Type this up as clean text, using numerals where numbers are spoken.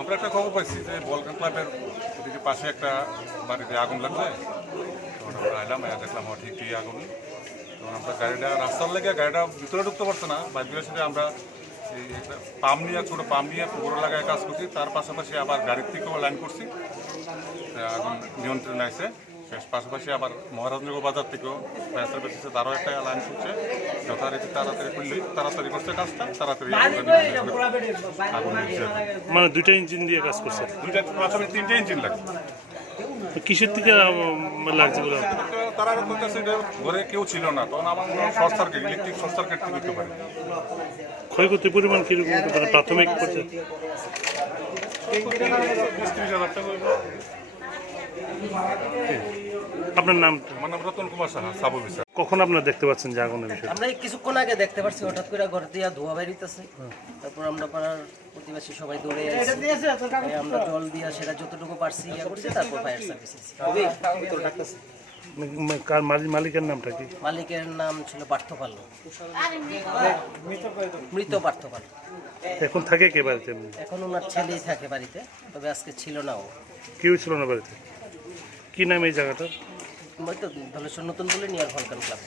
আমরা একটা খবর পাইছি যে বলকান ক্লাবের ওদিকে পাশে একটা বাড়িতে আগুন লাগছে। তখন আমরা এলাম, দেখলাম ঠিকই আগুন। তখন আমরা গাড়িটা রাস্তার লেগে গাড়িটা ভিতরে ঢুকতে পারছে না। বাইকের সাথে আমরা এই পাম্প নিয়ে ছোটো পাম্প নিয়ে পুকুর এলাকায় কাজ করছি, তার পাশাপাশি আবার গাড়ির থেকেও লাইন করছি, আগুন নিয়ন্ত্রণে আছে। পাশাপাশি আবার মহারাজনগর বাজার থেকেও ব্যবসার বেশিছে, তারও একটা লাইন করছে। যথারীতি তাড়াতাড়ি করলে তাড়াতাড়ি করছে কাজটা, তাড়াতাড়ি মানে দুইটা ইঞ্জিন দিয়ে কাজ করছে, দুইটা পাশাপাশি তিনটে ইঞ্জিন লাগছে। কিসের থেকে লাগছে বলে তারা করতেছে ঘরে কেউ ছিল না, তখন আমার মনে হয় short circuit, electric short circuit হতে পারে। ক্ষয়ক্ষতির পরিমাণ কিরকম হতে পারে প্রাথমিক পর্যায়ে? 30,000 টাকা। আপনার নাম? আমার নাম রতন কুমার সাহা, সাব অফিসার। কখন আপনারা দেখতে পাচ্ছেন যে আগুনের বিষয়? আমরা কিছুক্ষণ আগে দেখতে পাচ্ছি, হঠাৎ করে ঘর দিয়ে ধোঁয়া বেরিতেছে। তারপর আমরা পাড়ার প্রতিবেশী সবাই দৌড়ে আসছি, আমরা জল দিয়ে সেটা যতটুকু পারছি ইয়ে করছি, তারপর ফায়ার সার্ভিস। কার মালিকের নামটা কি? মালিকের নাম ছিল পার্থপাল, মৃত পার্থপাল। এখন থাকে কে বাড়িতে? এখন ওনার ছেলেই থাকে বাড়িতে, তবে আজকে ছিল না। ও কেউ ছিল না বাড়িতে? কি নাম এই জায়গাটা? হয়তো ধলেশ্বর নতুন বলে নিয়ার ভলকান ক্লাব।